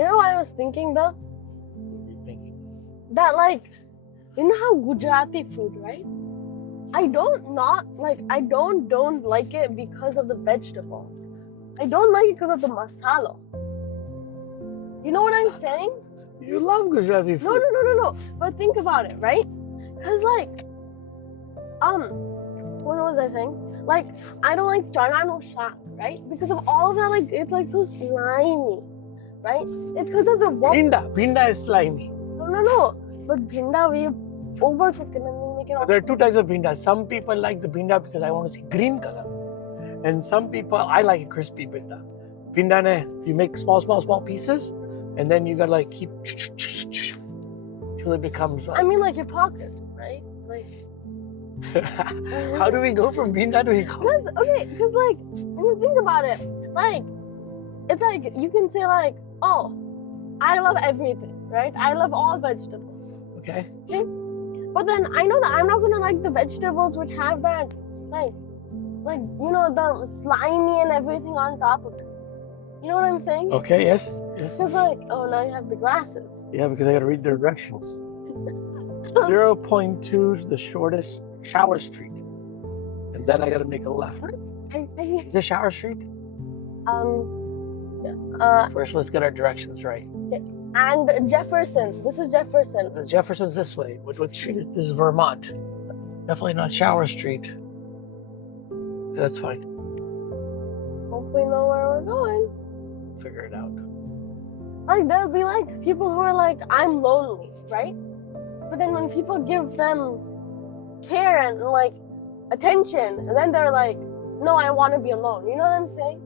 You know what I was thinking though? Thinking. That like, you know how Gujarati food, right? I don't like it because of the vegetables. I don't like it because of the masala. You know what I'm saying? You love Gujarati food. No. But think about it, right? Because like, what was I saying? Like, I don't like chana no shak, right? Because of all of that, like, it's like so slimy, right? It's because of the Bhinda is slimy. No. But bhinda, we overcook it and we make it all. There are two types of bhinda. Some people like the bhinda because I want to see green color. And some people, I like a crispy bhinda. Bhinda ne, you make small pieces, and then you gotta like keep till it becomes like... I mean, like hypocrisy, right? Like... How do we go from bhinda to hypocrisy? Because like, when you think about it, like, it's like, you can say like, oh, I love everything, right? I love all vegetables. Okay. But then I know that I'm not gonna like the vegetables which have that, like you know, the slimy and everything on top of it. You know what I'm saying? Okay, yes. Because like, oh, now you have the glasses. Yeah, because I gotta read the directions. 0.2 to the shortest shower street. And then I gotta make a left. Is this shower street? First, let's get our directions right. And Jefferson. This is Jefferson. The Jefferson's this way. What street is this? Is Vermont. Definitely not Shower Street. That's fine. Hope we know where we're going. Figure it out. Like, there'll be like people who are like, I'm lonely, right? But then when people give them care and like attention, and then they're like, no, I want to be alone. You know what I'm saying?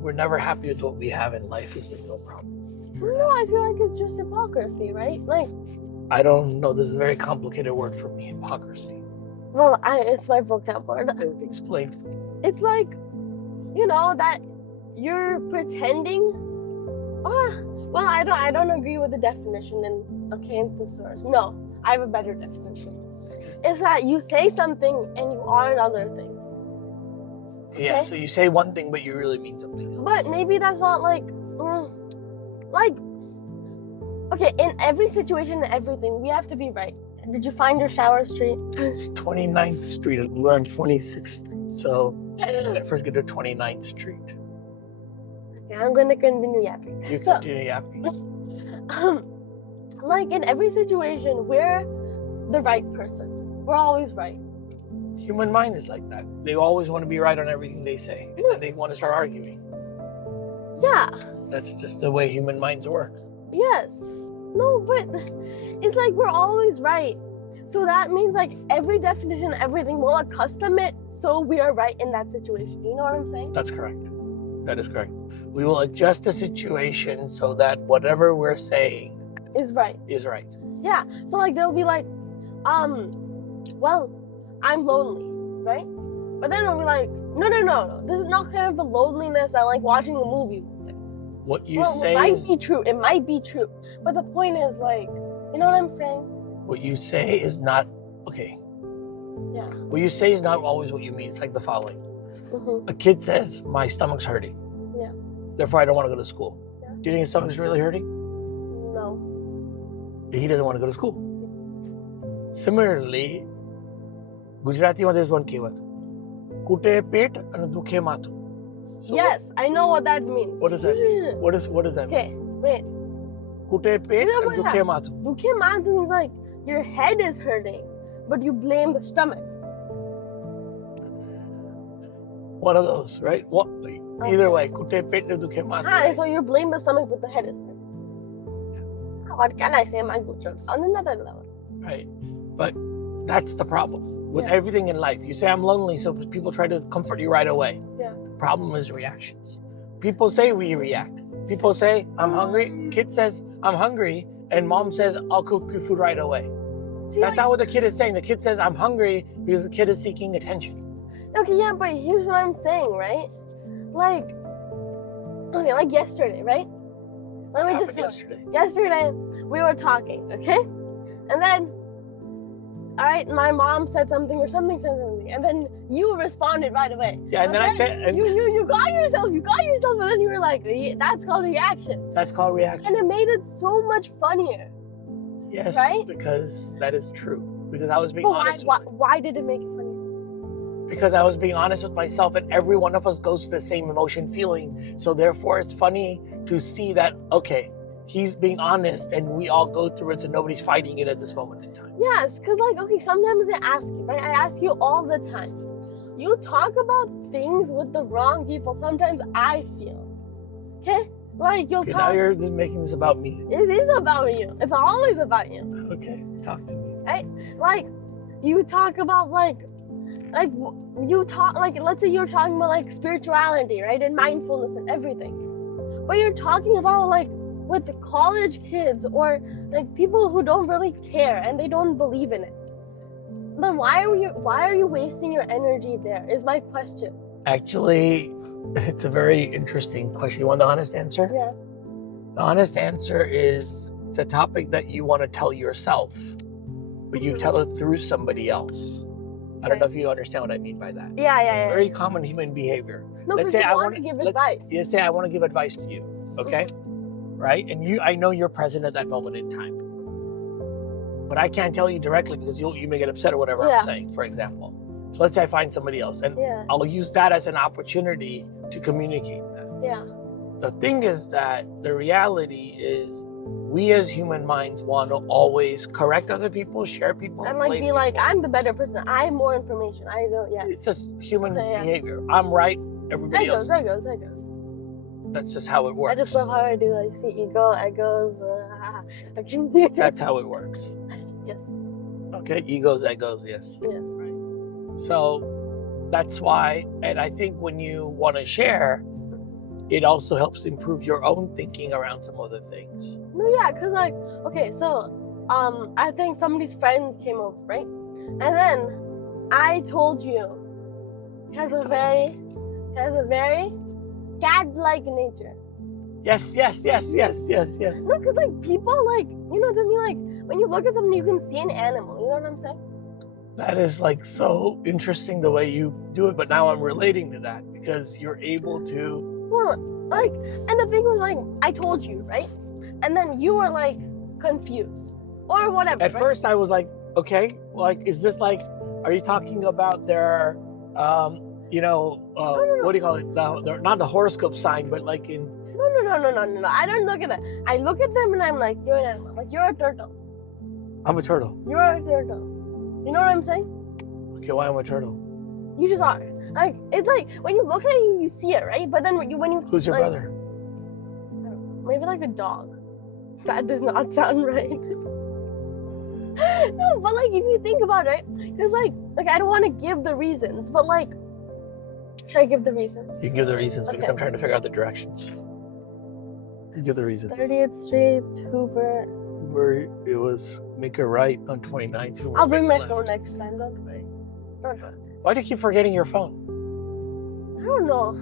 We're never happy with what we have in life. Is no problem. No, I feel like it's just hypocrisy, right? Like, I don't know. This is a very complicated word for me. Hypocrisy. Well, it's my vocab word. Explain to me. It's like, you know, that you're pretending. Well, I don't agree with the definition in the source. No, I have a better definition. It's that you say something and you are another thing. Okay? Yeah, so you say one thing, but you really mean something else. But maybe that's not okay, in every situation and everything, we have to be right. Did you find your shower street? It's 29th Street, and we're on 26th Street. So, first get to 29th Street. Okay, I'm going to continue yapping. You continue yapping. Like, in every situation, we're the right person. We're always right. Human mind is like that. They always want to be right on everything they say. And they want to start arguing. Yeah. That's just the way human minds work. Yes. No, but it's like we're always right. So that means like every definition, everything, will accustom it so we are right in that situation. You know what I'm saying? That's correct. That is correct. We will adjust the situation so that whatever we're saying is right. Yeah. So like they'll be like, well, I'm lonely, right? But then they'll be like, no. This is not kind of the loneliness I like watching a movie with things. What you say It might be true. But the point is like, you know what I'm saying? What you say is not, okay. Yeah. What you say is not always what you mean. It's like the following. Mm-hmm. A kid says, my stomach's hurting. Yeah. Therefore, I don't want to go to school. Yeah. Do you think his stomach's really hurting? No. He doesn't want to go to school. Similarly, Gujarati there's one keyword. Kute pet and dukhe matu. So yes, I know what that means. What does that mean? What does that mean? Okay, wait. Kute pet and dukhe matu. Dukhe matu means like your head is hurting, but you blame the stomach. One of those, right? Either way, kute pet and dukhe matu. So you blame the stomach, but the head is hurting. What can I say? My Gujarat on another level. Right, but that's the problem with everything in life. You say I'm lonely, so people try to comfort you right away. Yeah. The problem is reactions. People say we react. People say I'm hungry. Kid says I'm hungry, and mom says I'll cook your food right away. See, that's not what the kid is saying. The kid says I'm hungry because the kid is seeking attention. Okay, yeah, but here's what I'm saying, right? Like yesterday, right? Let me just say, yesterday we were talking, okay? And then all right, my mom said something or something said something, and then you responded right away. Yeah, and then I said, and you got yourself, and then you were like, that's called reaction. that's called reaction. And it made it so much funnier. Yes, right? because that is true. Because I was being But honest. why did it make it funnier? Because I was being honest with myself, and every one of us goes through the same emotion feeling. So therefore, it's funny to see that, okay, he's being honest, and we all go through it, so nobody's fighting it at this moment in time. Yes, because like, okay, sometimes I ask you, right? I ask you all the time. You talk about things with the wrong people. Sometimes I feel, okay? Like you'll Okay, talk. now you're just making this about me. It is about you. It's always about you. Okay, talk to me. Right? Like, you talk about you talk like, let's say you're talking about like spirituality, right, and mindfulness and everything, but you're talking about like with college kids or like people who don't really care and they don't believe in it. Then why are you wasting your energy there? Is my question. Actually, it's a very interesting question. You want the honest answer? Yeah. The honest answer is it's a topic that you want to tell yourself, but you tell it through somebody else. I don't know if you understand what I mean by that. Yeah. Very common human behavior. No, Let's because say you I want want to give advice. Let's say I want to give advice to you, okay? Right? And I know you're present at that moment in time. But I can't tell you directly because you may get upset or whatever Yeah. I'm saying, for example. So let's say I find somebody else, and Yeah. I'll use that as an opportunity to communicate that. Yeah. The thing is that the reality is we as human minds want to always correct other people, share people, And like blame be like, people. I'm the better person. I have more information. I know. Yeah. It's just human Okay, yeah. behavior. I'm right, everybody else. That goes. That's just how it works. I just love how I do like see ego, egos. I can do That's how it works. Yes. Okay, egos, yes. Yes. So that's why, and I think when you want to share, it also helps improve your own thinking around some other things. No, yeah, cause like, okay, so, I think somebody's friend came over, right? And then I told you, he has a very cat-like nature. Yes. No, cause like people like, to me, like when you look at something, you can see an animal. You know what I'm saying? That is like so interesting the way you do it, but now I'm relating to that because you're able to. Well, like, and the thing was like, I told you, right? And then you were like confused or whatever. At right? first, I was like, okay, like, is this like, are you talking about their, No. what do you call it? Not the horoscope sign, but like in. No. I don't look at that. I look at them and I'm like, you're an animal. Like, you're a turtle. I'm a turtle. You're a turtle. You know what I'm saying? Okay, why am I a turtle? You just are. Like, it's like when you look at it, you see it, right? But then when you Who's your like, brother? Maybe like a dog. That does not sound right. No, but like if you think about it, because like I don't want to give the reasons, but like, should I give the reasons? You can give the reasons because Okay. I'm trying to figure out the directions. You give the reasons. 30th Street, Hoover. Where it was make a right on 29th. Hoover, I'll bring make my a phone left. next time. Don't worry. Don't worry. Why do you keep forgetting your phone? I don't know.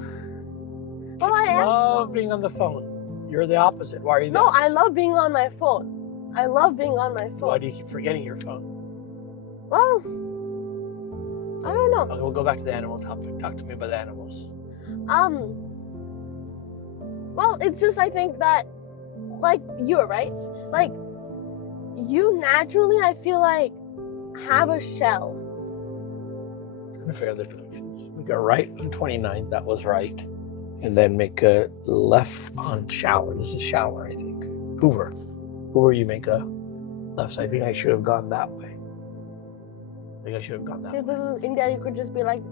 Well, I am. Love being on the phone. You're the opposite. Why are you the No, I opposite? love being on my phone. I love being on my Why phone. do you keep forgetting your phone? Well, I don't know. Okay, we'll go back to the animal topic. Talk to me about the animals. Well, it's just I think that, like, you're right. Like, you naturally, I feel like, have a shell. Let me figure out the directions. Make a right on 29th. That was right. And then make a left on Shower. This is Shower, I think. Hoover. Hoover, you make a left. So I think I should have gone that way. I think I should have gone that So way. if this was India, you could just be like,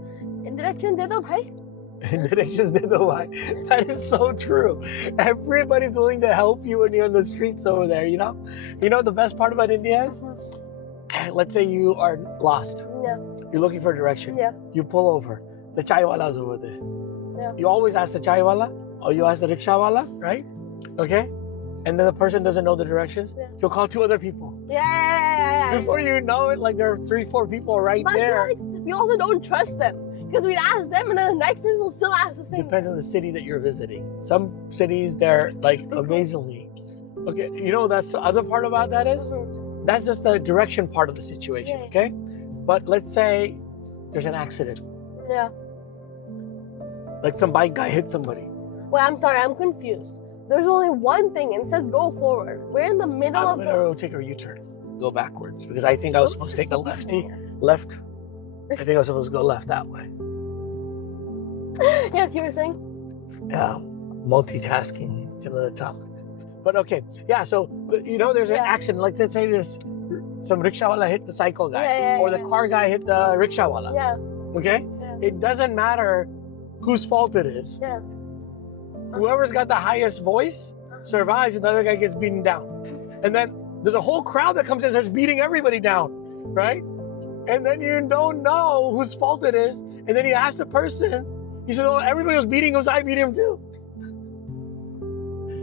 in direction de do bhai. And directions did the why. That is so true. Everybody's willing to help you when you're in the streets over there, you know? You know what the best part about India is? Let's say you are lost. Yeah. You're looking for direction. Yeah. You pull over. The chai wala's over there. Yeah. You always ask the chai wala or you ask the rickshaw wala, right? Okay? And then the person doesn't know the directions. Yeah. You'll call 2 other people. Yeah. Before you know it, like there are 3-4 people right But there. like, we also don't trust them. Because we'd ask them and then the next person will still ask the same. Depends on the city that you're visiting. Some cities, they're like amazingly. Okay, you know that's the other part about that is? That's just the direction part of the situation, Yeah. okay? But let's say there's an accident. Yeah. Like some bike guy hit somebody. Wait, I'm sorry, I'm confused. There's only one thing and it says go forward. We're in the middle I'm of gonna take a U-turn. Go backwards because I think I was supposed to take the left. I think I was supposed to go left that way. Yes, you were saying? Yeah, multitasking. It's another topic. But okay, yeah. So there's an accident. Like let's say this, some rickshawala hit the cycle guy, or the car guy hit the rickshawala. Yeah. Okay. Yeah. It doesn't matter whose fault it is. Yeah. Whoever's got the highest voice survives, and the other guy gets beaten down. And then there's a whole crowd that comes in and starts beating everybody down, right? And then you don't know whose fault it is. And then you ask the person, he said, "Oh, everybody was beating him, so I beat him too."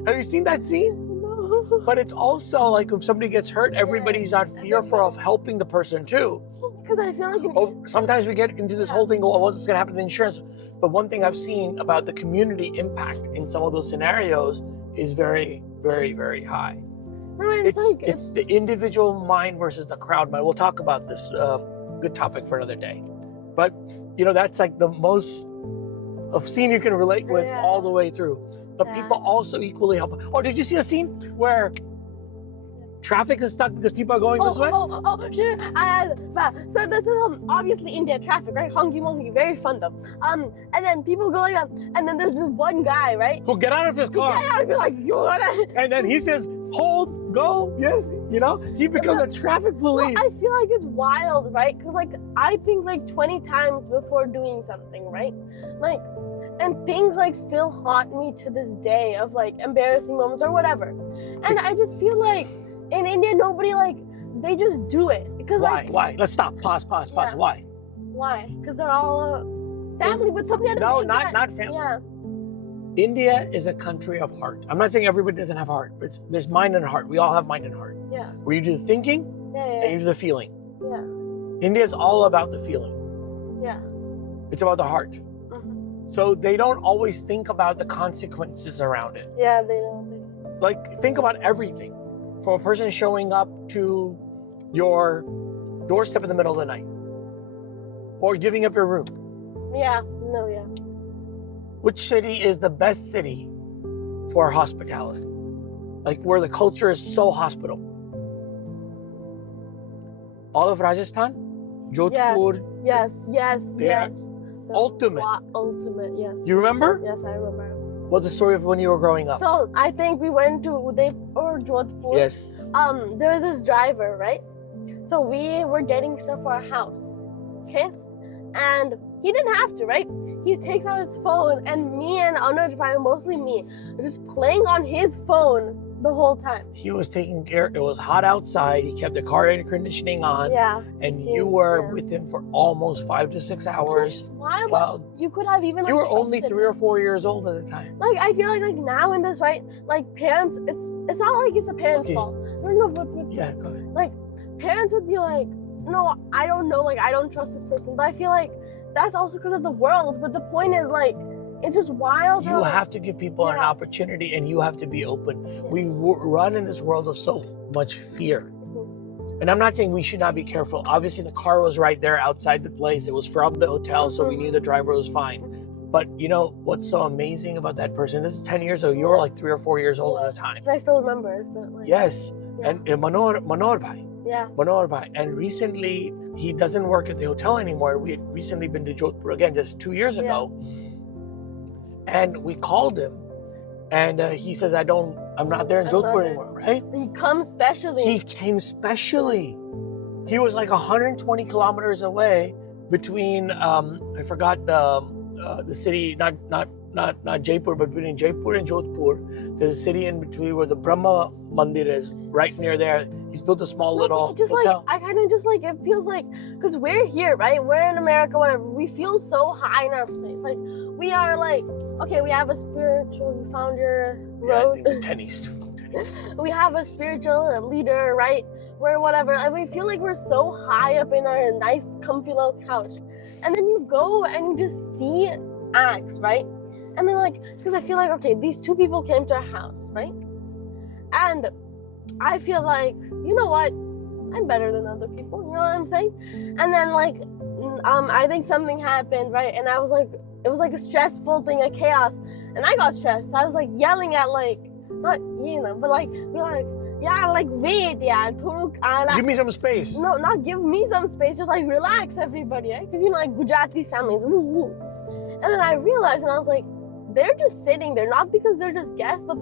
Have you seen that scene? No. But it's also like if somebody gets hurt, everybody's not fearful of helping the person too. Because I feel like Sometimes we get into this whole thing, oh, what's going to happen to the insurance? But one thing I've seen about the community impact in some of those scenarios is very, very, very high. no, It's the individual mind versus the crowd mind. We'll talk about this. Good topic for another day. But that's like the most of scene you can relate with all the way through. But people also equally help. Oh, did you see a scene where traffic is stuck because people are going this way? Sure. So this is obviously India traffic, right? Honky monky, very fun though. And then people go like that, and then there's this one guy, right? Who'll get out of his car. Yeah, I'd be like, And then he says, "Hold, go, yes." He becomes a traffic police. I feel like it's wild, right? Because I think 20 times before doing something, right? And things still haunt me to this day of embarrassing moments or whatever. And I just feel like in India, nobody they just do it because Why? Let's stop. Pause. Yeah. Why? Why? Because they're all family, but something. No, not family. Yeah. India is a country of heart. I'm not saying everybody doesn't have heart, but there's mind and heart. We all have mind and heart. Yeah. Where you do the thinking and you do the feeling. Yeah. India is all about the feeling. Yeah. It's about the heart. Mm-hmm. So they don't always think about the consequences around it. Yeah, they don't. Think about everything. From a person showing up to your doorstep in the middle of the night. Or giving up your room. Yeah. No, yeah. Which city is the best city for hospitality? Where the culture is so hospitable. All of Rajasthan, Jodhpur. Yes. Ultimate. Ultimate, yes. You remember? Yes, I remember. What's the story of when you were growing up? So I think we went to Udaipur or Jodhpur. Yes. There was this driver, right? So we were getting stuff for our house, okay? And he didn't have to, right? He takes out his phone, and me and another driver, mostly me, were just playing on his phone the whole time. He was taking care. It was hot outside. He kept the car air conditioning on. Yeah. And you were with him for almost 5 to 6 hours. Why? Well, you could have even you were only trusted 3 or 4 years old at the time. I feel like now in this, right? Parents, it's not like it's the parents' fault. No, but Yeah, go ahead. Parents would be like, no, I don't know, I don't trust this person. But I feel like that's also because of the world. But the point is, it's just wild. You have to give people an opportunity, and you have to be open. We run in this world of so much fear. And I'm not saying we should not be careful. Obviously, the car was right there outside the place. It was from the hotel, so we knew the driver was fine. But what's so amazing about that person? This is 10 years ago. You were 3 or 4 years old at the time. And I still remember. Yes. Yeah. And Manor Bhai. Yeah. Manor Bhai. And recently, he doesn't work at the hotel anymore. We had recently been to Jodhpur again just 2 years ago. And we called him. And he says, I'm not there in Jodhpur anymore, right? He comes specially. He came specially. He was 120 kilometers away between, I forgot the city, not Jaipur, but between Jaipur and Jodhpur. There's a city in between where the Brahma Mandir is, right near there. He's built a small little hotel. I kind of it feels because we're here, right? We're in America, whatever. We feel so high in our place. We are okay, we have a spiritual, you found your road. Yeah, I think 10 East. We have a spiritual leader, right? We're whatever. And we feel we're so high up in our nice, comfy little couch. And then you go and you just see acts, right? And then because I feel okay, these two people came to our house, right? And I feel you know what? I'm better than other people. You know what I'm saying? And then like, I think something happened, right? And I was like, it was like a stressful thing, a chaos, and I got stressed. So I was like yelling at like, not but like, be like, yeah, like wait, yeah, Give me some space. no, not give me some space, just like relax, everybody, right? Because like Gujarati families, woo, woo. And then I realized, and I was like, they're just sitting there, not because they're just guests, but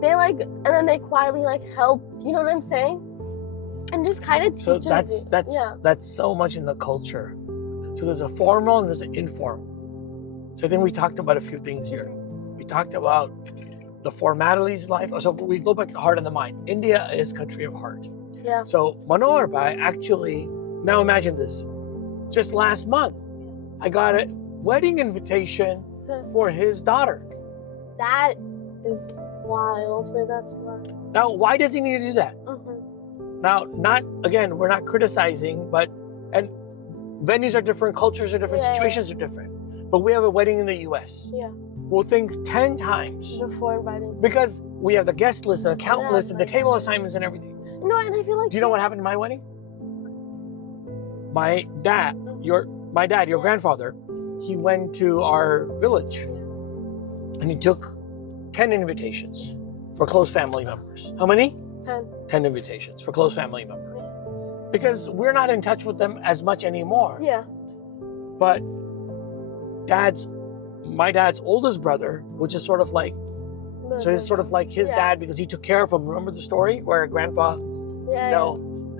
they like, and then they quietly like helped. You know what I'm saying? And just kind of So teaches that's so much in the culture. So there's a formal and there's an informal. So I think we talked about a few things here. We talked about the formalities of life. So we go back to heart and the mind. India is country of heart. Yeah. So Manohar Bhai actually, now imagine this. Just last month, I got a wedding invitation for his daughter. That is wild. But that's wild. Now, why does he need to do that? Now, we're not criticizing, and venues are different, cultures are different, situations are different. But we have a wedding in the US. Yeah. We'll think 10 times. Before inviting. Because we have the guest list, and account list, and the table assignments and everything. You know, and I feel like. Do you know what happened to my wedding? My dad, your grandfather, he went to our village and he took 10 invitations for close family members. How many? 10. 10 invitations for close family members. Because we're not in touch with them as much anymore. Yeah. But my dad's oldest brother, which is sort of like, so it's sort of like his dad because he took care of him. Remember the story where grandpa,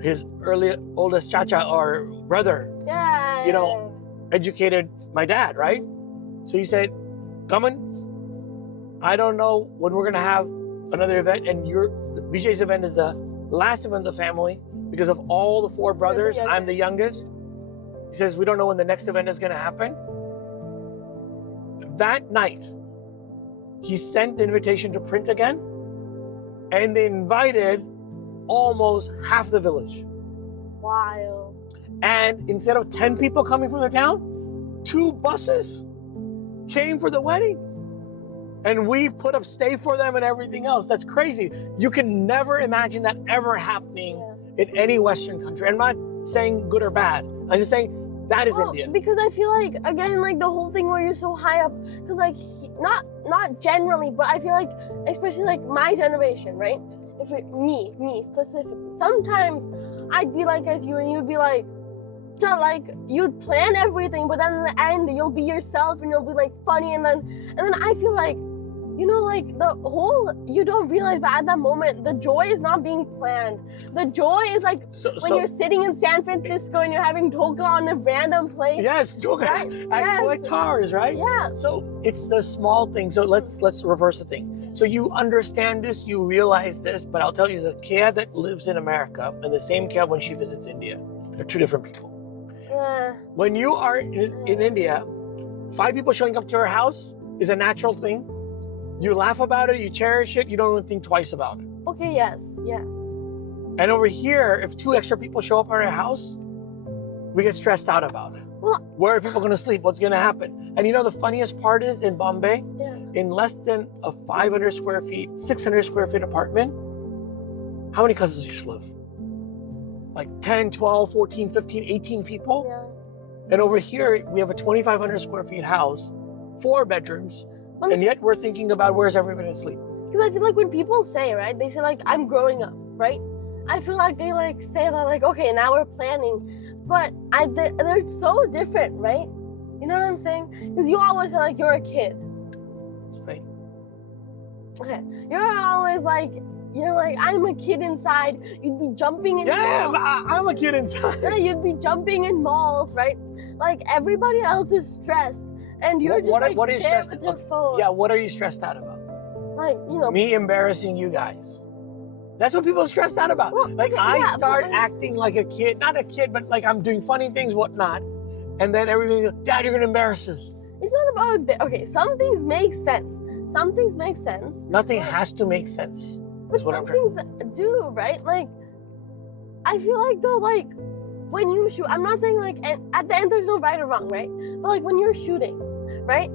his oldest chacha or brother, educated my dad, right? So he said, Kaman, I don't know when we're going to have another event, and Vijay's event is the last event of the family because of all the 4 brothers. I'm the youngest. He says, we don't know when the next event is going to happen. That night, he sent the invitation to print again, and they invited almost half the village. Wild. And instead of 10 people coming from the town, 2 buses came for the wedding. And we put up stay for them and everything else. That's crazy. You can never imagine that ever happening in any Western country. I'm not saying good or bad. I'm just saying that is India. Because I feel like, again, like the whole thing where you're so high up, because like, not generally, but I feel like, especially like my generation, right? Me specifically, sometimes I'd be like at you and you'd be like, you'd plan everything, but then in the end you'll be yourself and you'll be like funny, and then I feel like, you know, like you don't realize, but at that moment the joy is not being planned. The joy is like when you're sitting in San Francisco and you're having dhokla on a random place. Yes, dhokla at Collect Towers, right? Yeah. So it's the small thing. So let's reverse the thing. So you understand this, you realize this, but I'll tell you, the Kia that lives in America and the same Kia when she visits India, they're 2 different people. Yeah. When you are in India, 5 people showing up to your house is a natural thing. You laugh about it, you cherish it, you don't even think twice about it. Okay, yes. And over here, if 2 extra people show up at our house, we get stressed out about it. Well, where are people going to sleep? What's going to happen? And you know the funniest part is in Bombay, in less than a 500 square feet, 600 square feet apartment, how many cousins used to live? Like 10, 12, 14, 15, 18 people. Yeah. And over here, we have a 2,500 square feet house, 4 bedrooms, and yet we're thinking about where's everybody to sleep. Because I feel like when people say, right, they say like, I'm growing up, right? I feel like they like say that like, okay, now we're planning. But they're so different, right? You know what I'm saying? Because you always say like, you're a kid. Spain. Okay. You're always like, I'm a kid inside. You'd be jumping in malls. I'm a kid inside. Yeah, you'd be jumping in malls, right? Like everybody else is stressed. And you're what are you stressed with your phone. Yeah, what are you stressed out about? Like, you know. Me embarrassing you guys. That's what people are stressed out about. Well, I start acting like a kid, not a kid, but like I'm doing funny things, whatnot. And then everybody goes, Dad, you're going to embarrass us. It's not about, okay, some things make sense. Some things make sense. Nothing has to make sense. But some things do, right? Like, I feel like though, like, when you shoot, I'm not saying like, and at the end there's no right or wrong, right? But like when you're shooting, right?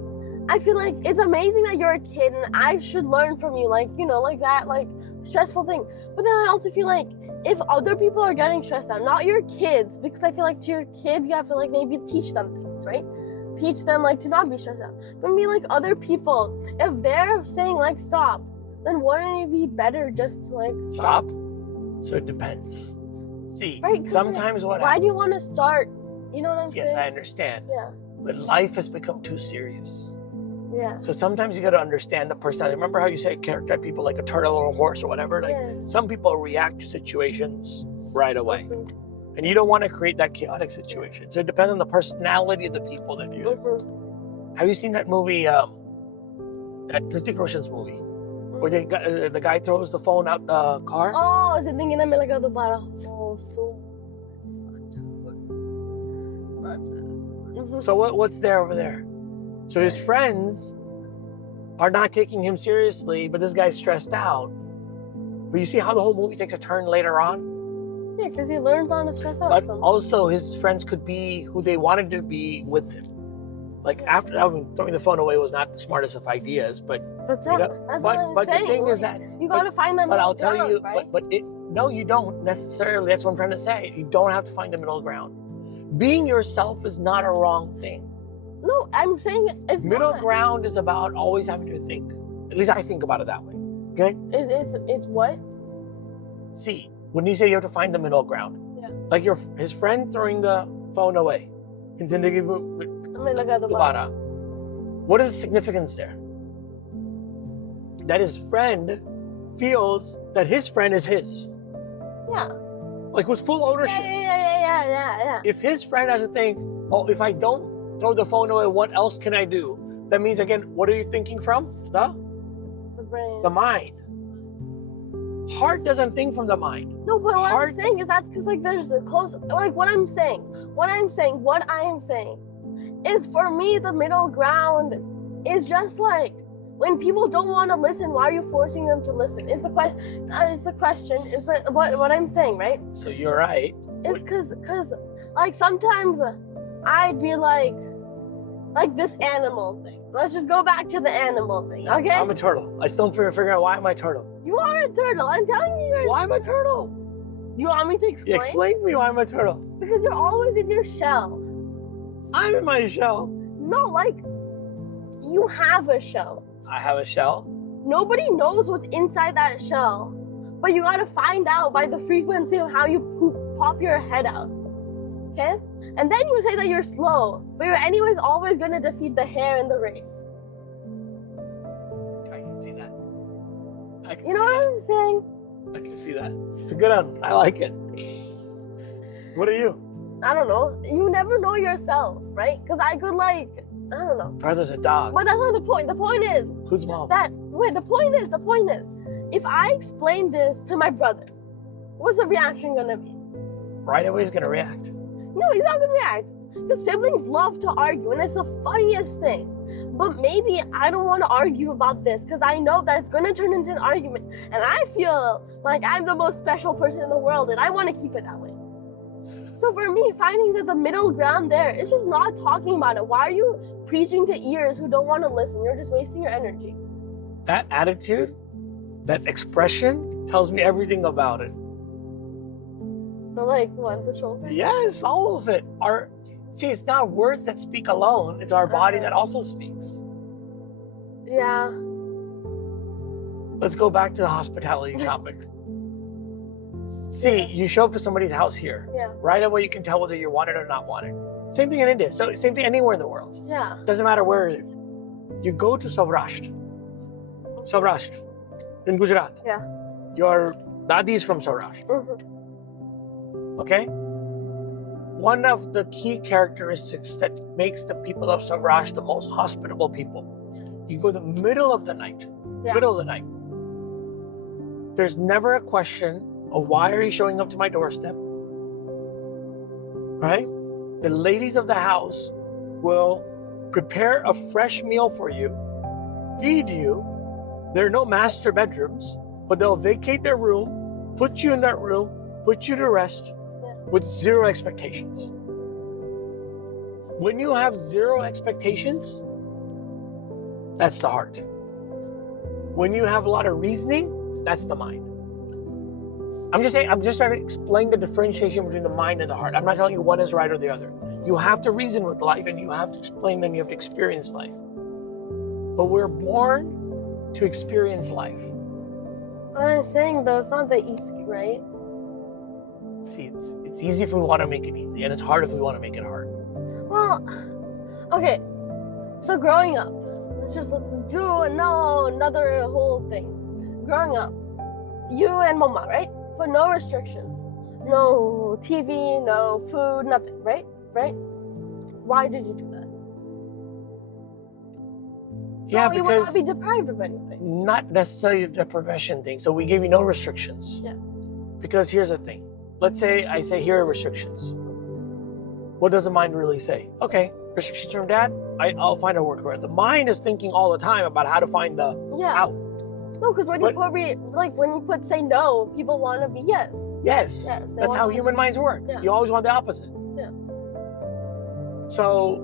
I feel like it's amazing that you're a kid and I should learn from you, like, you know, like that, like, stressful thing. But then I also feel like if other people are getting stressed out, not your kids, because I feel like to your kids you have to like maybe teach them things, right? Teach them like to not be stressed out. But me, like other people, if they're saying like stop, then wouldn't it be better just to like stop? So it depends. See, Right, 'cause sometimes why do you want to start? You know what I'm Yes, saying? I understand. Yeah. But life has become too serious. Yeah. So sometimes you got to understand the personality. Remember how you say characterize people like a turtle or a horse or whatever? Like Yeah. some people react to situations right away. Mhm. And you don't want to create that chaotic situation. So it depends on the personality of the people that you. Mhm. Have you seen that movie, that Hrithik Roshan's movie, where the guy throws the phone out the car? Oh, is it thinking I'm like the bottom? Oh, so such a good. So what's there over there? So his friends are not taking him seriously, but this guy's stressed out. But you see how the whole movie takes a turn later on? Yeah, because he learns not to stress out. But So much. also his friends could be who they wanted to be with him. Like after that, I mean, throwing the phone away was not the smartest of ideas, but That's you know, that's what I'm but saying. the thing is like, that you gotta find them. But I'll tell you, right? no, you don't necessarily. That's what I'm trying to say. You don't have to find the middle ground. Being yourself is not a wrong thing. No, I'm saying it's Middle not. ground is about always having to think. At least I think about it that way. Okay? It's what? See, when you say you have to find the middle ground, Yeah. like his friend throwing the phone away. I mean, look at the bottom. What is the significance there? That his friend feels that his friend is his. Yeah. Like with full ownership. Yeah. If his friend has to think, oh, if I don't throw the phone away, what else can I do? That means, again, what are you thinking from? The brain. The mind. Heart doesn't think from the mind. No, but what Heart- I'm saying is that's because like there's a close, like what I am saying is for me the middle ground is just like when people don't want to listen, why are you forcing them to listen? Is the question? Is that what I'm saying, right? So you're right. It's because like sometimes I'd be like this animal thing. Let's just go back to the animal thing, okay? I'm a turtle. I still figure out why am I a turtle? You are a turtle. I'm telling you. Why am I a turtle? You want me to explain? Explain to me why I'm a turtle. Because you're always in your shell. I'm in my shell. No, like you have a shell. I have a shell. Nobody knows what's inside that shell, but you gotta find out by the frequency of how you pop your head out. Okay? And then you say that you're slow, but you're anyways always gonna defeat the hare in the race. I can see that. You know what I'm saying? I can see that. It's a good one. I like it. What are you? I don't know. You never know yourself, right? Because I could I don't know. Arthur's a dog. But that's not the point. The point is Who's mom? the point is, if I explain this to my brother, what's the reaction gonna be? Right away he's gonna react. No, he's not gonna react. Because siblings love to argue, and it's the funniest thing. But maybe I don't want to argue about this because I know that it's gonna turn into an argument, and I feel like I'm the most special person in the world, and I want to keep it that way. So for me, finding the middle ground there is just not talking about it. Why are you preaching to ears who don't want to listen? You're just wasting your energy. That attitude, that expression tells me everything about it. But like what, the shoulder? Yes, all of it. See, it's not words that speak alone, it's our body that also speaks. Yeah. Let's go back to the hospitality topic. See, you show up to somebody's house here. Yeah. Right away you can tell whether you're wanted or not wanted. Same thing in India. So same thing anywhere in the world. Yeah. Doesn't matter where you go to Saurashtra in Gujarat. Yeah. Your dadi is from Saurashtra. Mm-hmm. Okay? One of the key characteristics that makes the people of Saurashtra the most hospitable people. You go the middle of the night. Yeah. Middle of the night. There's never a question of why are you showing up to my doorstep? Right? The ladies of the house will prepare a fresh meal for you, feed you. There are no master bedrooms, but they'll vacate their room, put you in that room, put you to rest with zero expectations. When you have zero expectations, that's the heart. When you have a lot of reasoning, that's the mind. I'm just saying, I'm just trying to explain the differentiation between the mind and the heart. I'm not telling you one is right or the other. You have to reason with life and you have to explain and you have to experience life. But we're born to experience life. What I'm saying though, it's not that easy, right? See, it's easy if we want to make it easy, and it's hard if we want to make it hard. Well, okay. So growing up, let's do another whole thing. Growing up, you and mama, right? But no restrictions, no TV, no food, nothing, right? Right? Why did you do that? Yeah, So you would not because be deprived of anything. not necessarily the deprivation thing. So we gave you no restrictions. Yeah. Because here's the thing. Let's say I say here are restrictions. What does the mind really say? Okay, restrictions from dad. I'll find a workaround. The mind is thinking all the time about how to find the out. No, because when you put say no, people want to be yes. Yes. Yes. That's how human minds work. Yeah. You always want the opposite. Yeah. So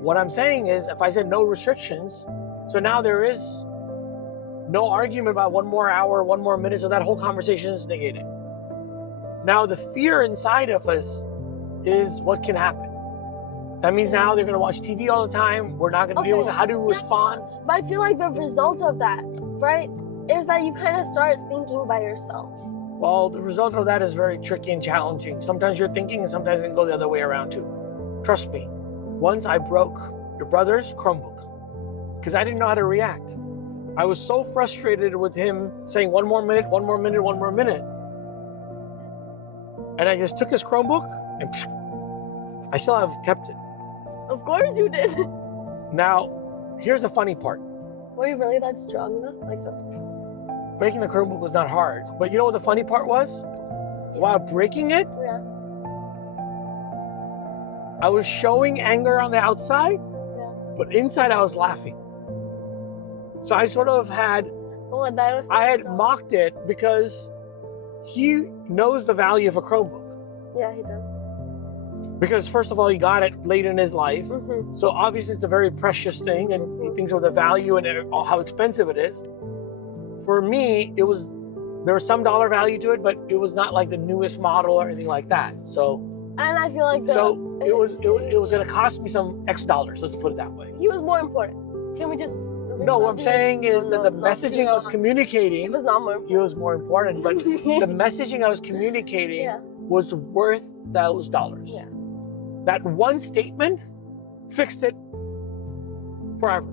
what I'm saying is, if I said no restrictions, so now there is no argument about 1 more hour, 1 more minute, so that whole conversation is negated. Now the fear inside of us is what can happen. That means now they're going to watch TV all the time. We're not going to deal with it. How do we respond? But I feel like the result of that, right, is that you kind of start thinking by yourself. Well, the result of that is very tricky and challenging. Sometimes you're thinking and sometimes it can go the other way around too. Trust me. Once I broke your brother's Chromebook because I didn't know how to react. I was so frustrated with him saying 1 more minute, 1 more minute, 1 more minute. And I just took his Chromebook and I still have kept it. Of course you did. Now, here's the funny part. Were you really that strong enough? Like that? Breaking the Chromebook was not hard. But you know what the funny part was? While breaking it, Yeah. I was showing anger on the outside, but inside I was laughing. So I sort of had, Oh, that was so I had strong. mocked it because he knows the value of a Chromebook. Yeah, he does. Because first of all, he got it late in his life. Mm-hmm. So obviously it's a very precious thing and he thinks of the value and how expensive it is. For me, there was some dollar value to it, but it was not like the newest model or anything like that. So And I feel like it was going to cost me some X dollars. Let's put it that way. he was more important. Can we just? No, what I'm saying is that the messaging I was He communicating, was not more. he was more important, but the messaging I was communicating Yeah. was worth those dollars. Yeah. That one statement fixed it forever.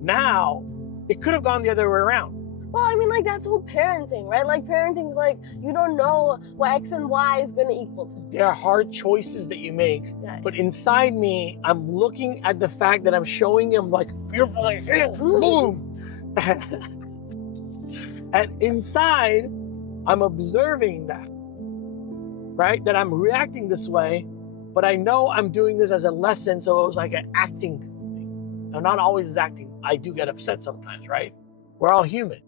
Now, it could have gone the other way around. Well, I mean, like that's whole parenting, right? Like parenting's like you don't know what X and Y is gonna equal to. There are hard choices that you make, Yeah. but inside me, I'm looking at the fact that I'm showing him like fearfully, boom. And inside, I'm observing that, right? That I'm reacting this way, but I know I'm doing this as a lesson, so it was like an acting thing. Now, not always is acting. I do get upset sometimes, right? We're all human.